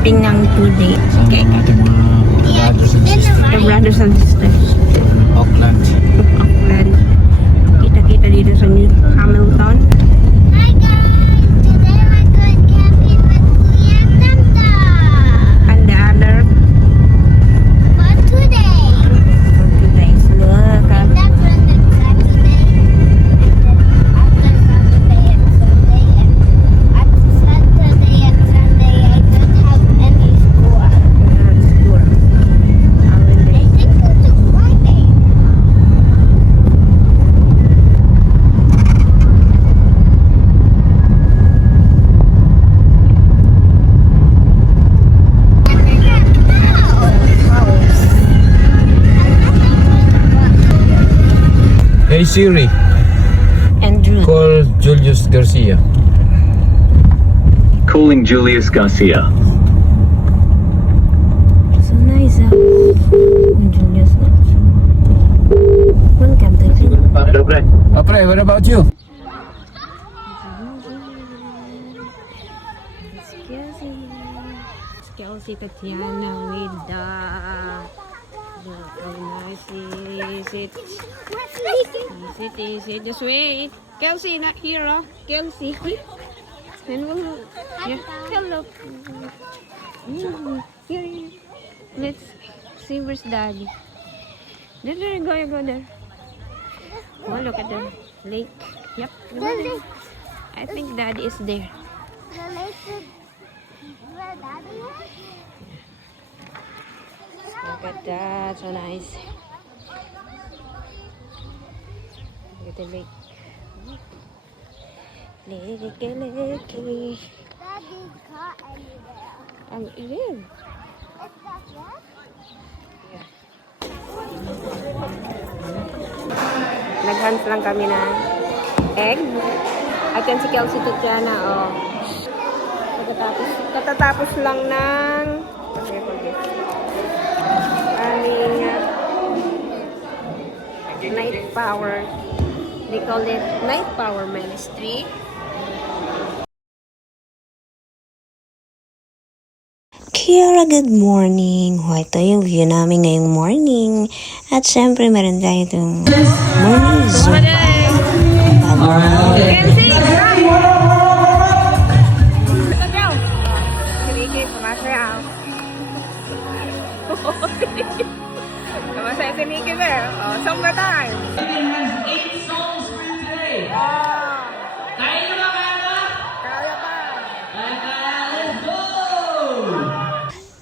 camping ng 2 days. Sama ang ating mga brothers and sisters. The brothers and sisters. Auckland. Auckland. Kita-kita dito sa New Hamilton. Hi guys! Today we're going camping with Kuya and Tanta. And the other For today. for 2 days. Look. That's when it's Saturday. After Saturday and Sunday. And after Saturday and Sunday I don't have any school. School. I think it's Friday. Hey Siri, Andrew. call Julius Garcia. Calling Julius Garcia. So nice. Julius. Welcome to Dobre. Apre, what about you? Kelsey Tatiana with the look how nice is it. Is it. Just wait. Kelsey not here, oh. Kelsey. And we'll, yeah. Hello. Here. Let's see where's daddy. There, go there. Oh, look at the lake. Yep. Go there. I think daddy is there. The lake is where Daddy is? Look at that, so nice. Look at the lake. Lake. Daddy's car anywhere. Ang ilim. Is that yes? Nag-hunt lang kami na egg. At yan si Kelsey Tatiana, oh. Katatapos lang ng aming night power. They call it night power ministry. Kiara, good morning. Ito yung view namin ngayong morning. At syempre, meron tayo itong morning Zumba. Kelsey! Sige, pumasaya. Pumasaya si Nikki there. Oh, Zumba time.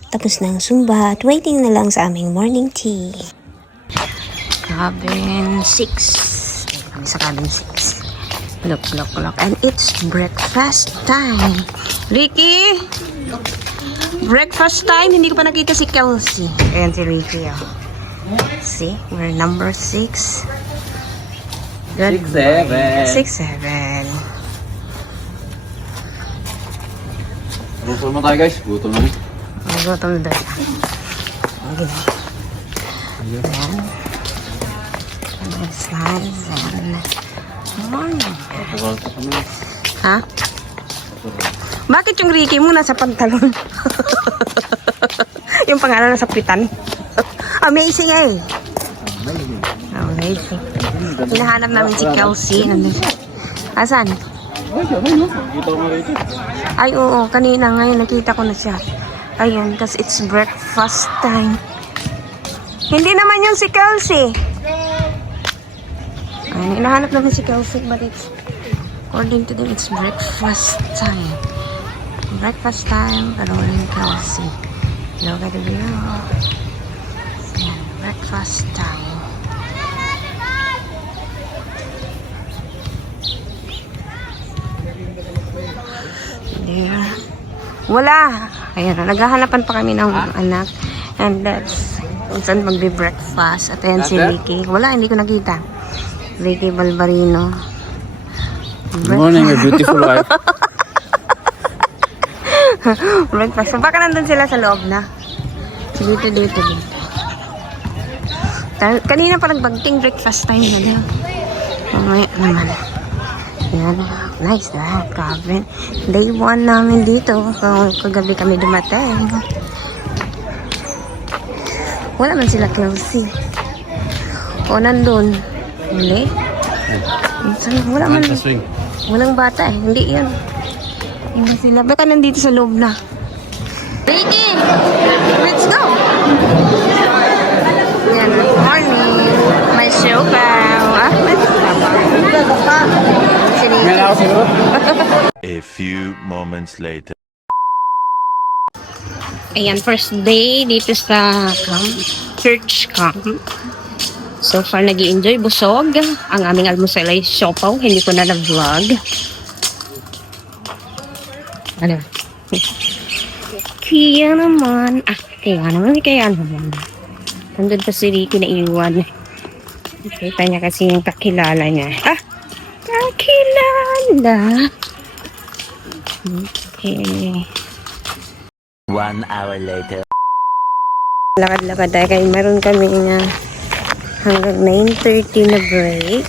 Tapos na ang Zumba at waiting na lang sa aming morning tea. Cabin 6. Kami sa cabin 6. Look. And it's breakfast time. Ricky! Breakfast time. Hindi ko pa nakita si Kelsey. Ayan si Ricky. Oh. See? We're number 6. Good. 6-7. 6-7. Gutom na tayo guys, gutom na. Nagutom na doon. Okay. Ayan. Nice. Morning. Ha? Bakit yung Ricky mo nasa pantalon? Yung pangalan nasa pitan. Amazing eh. Amazing. Hinahanap namin si Kelsey. Nandun siya. Asan? Ay, oo. Kanina ngayon nakita ko na siya. Ayun, kasi it's breakfast time. Hindi naman yung si Kelsey. Ayun, hinahanap namin si Kelsey, but it's, according to them, it's breakfast time. Breakfast time, pero wala yung Kelsey. Look at the view. Ayan, breakfast time. There. Wala. Ayan, naghahanapan pa kami ng anak. And that's kung saan magbe-breakfast. At ayan si Ricky. Wala, hindi ko nakita. Ricky Balbarino. Good morning, my beautiful wife. Breakfast. So, baka nandun sila sa loob na. Dito. Kanina pa nagbagting breakfast time na. Mamaya naman. Ayan. Nice, diba? Cabin. Day 1 namin dito. Kagabi kami dumating. Wala man sila Kelsey. O, nandun. Huli? Wala man. Walang bata eh. Hindi yun. Hindi sila. Baka nandito sa loob na. Ricky! Let's go! Yan. Morning. May siopaw. A few moments later. Ayan, first day dito sa camp, church camp. So far, nag-i-enjoy, busog. Ang aming almusal ay siopaw. Hindi ko na na-vlog. Ano? Kaya naman. Kaya naman. Nandun pa si Ricky na iwan. Kita niya kasi yung kakilala niya. Kakilala. Okay. 1 hour later. Lakad-lakad tayo kaya meron kami hanggang 9:30 na break.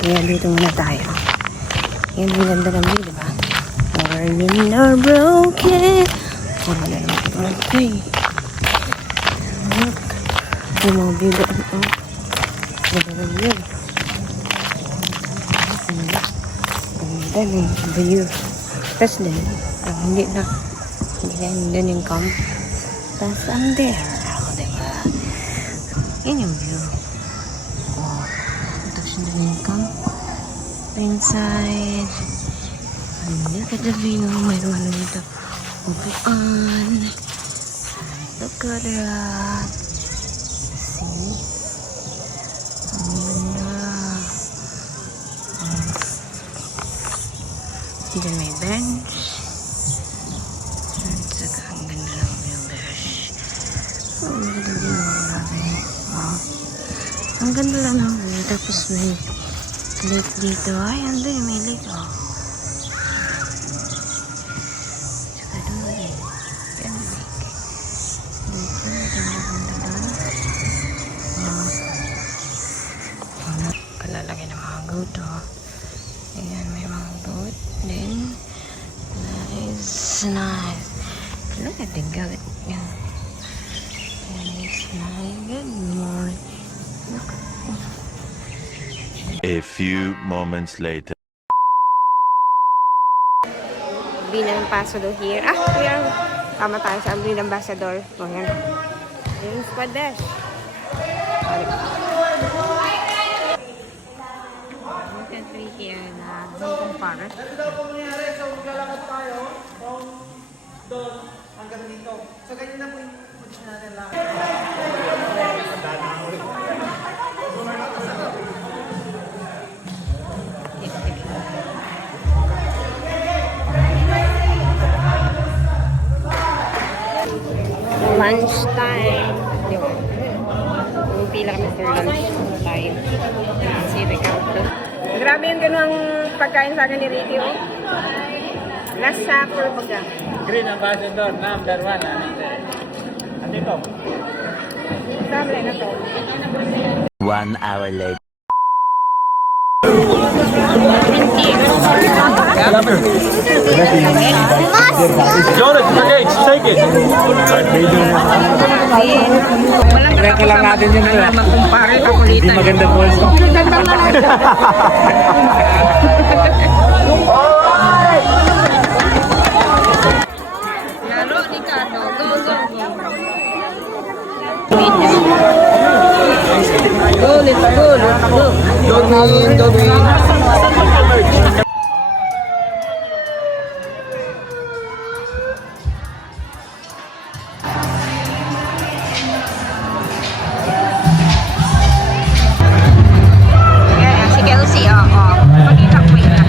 Kaya dito muna tayo. Yan, ang ganda kami, diba? Or you are broken. Oh, wala naman broken. Look. Yung mga view doon. Oh. Ganda na yun. Ganda na yung view. Tapos din, hindi na yung camp. Tapos ang there. Diba? Yan yung view. Oh. Tapos na yung camp. Inside. Look at the view. Mayroon na dito. Upuan. Look at that. See? Ang ganda. Diyan may bench. At saka ang ganda ng view, besh. Ang ganda ng view. Grabe. Wow. Ang ganda lang ng view. Tapos may lake dito. Ay, andun may lake. Oh. Saka doon eh. Yan lake. Kalalaki ng mga goat. Oh. Ayan, may mga goat din. Nice, nice. Look at the goat. Yan. Nice, nice. Good morning. Look. A few moments later. Binang Ambassador here. We are tama tayo sa Binang Ambassador. O yan. Yung squad dash. Look at me here na Hong Kong Parrot. Doon hanggang dito. So ganyan na po yung position natin lang. Lunch time. Di ba? Yung pila kami for lunch time. Si Ricardo. Grabe yung ganung pagkain sa akin ni Ricky. Oh. Last supper baga. Green Ambassador, number 1. Andito. Sabi na to. 1 hour later. Jonas, okay, take it. Walang Kailangan lang natin yun. magkumpare kakulitan. Hindi maganda po. Lalo, Ricardo. Go, go, go. Go, let's go, let's go. Gawin, gawin. Ayan, si Kelsey, oo. Pakita ko yun.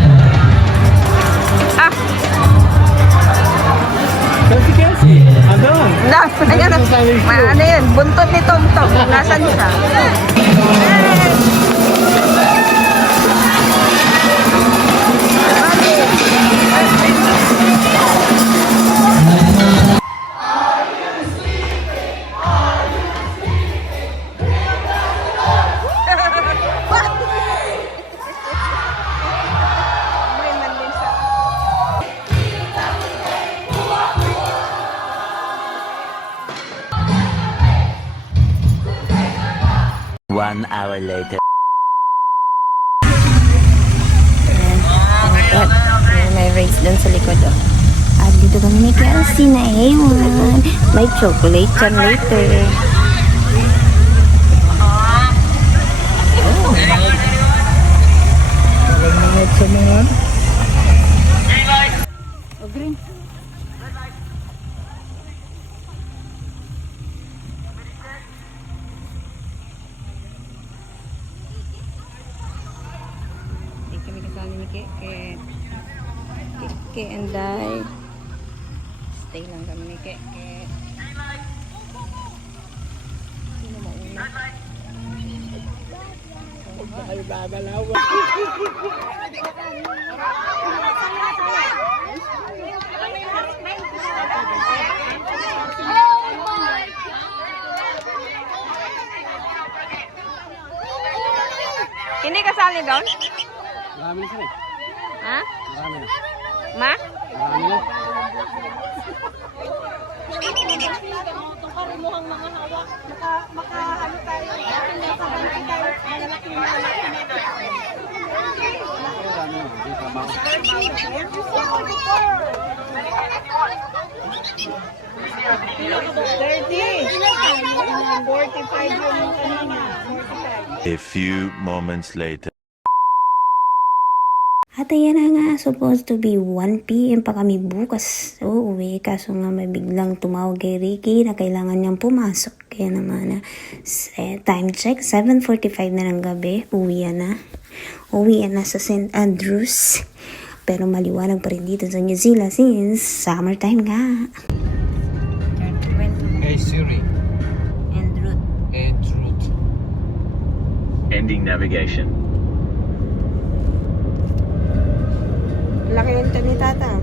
Ano yun? Buntot ni Tomtom. Nasaan siya? hour later. Ayan. Oh my God. Ayan, may race dun sa likod. Oh. At dito kami ni Kelsey na ewan. May chocolate chan later. Oh, green. Hindi kami kasama ni Keke and I. Stay lang kami ni Keke. Sino mauna? Hindi kasali doon? Marami na sila. Ha? Marami na. Ma? Marami na. A few moments later. At ayan na nga, supposed to be 1 p.m. pa kami bukas uuwi. Kaso nga may biglang tumawag kay Ricky na kailangan niyang pumasok. Kaya naman na, time check, 7:45 na ng gabi, uwian na. Uwian na sa St. Andrews. Pero maliwanag pa rin dito sa New Zealand since summertime nga. Hey Siri. And route. And route. Ending navigation. Laki yung ni Tata.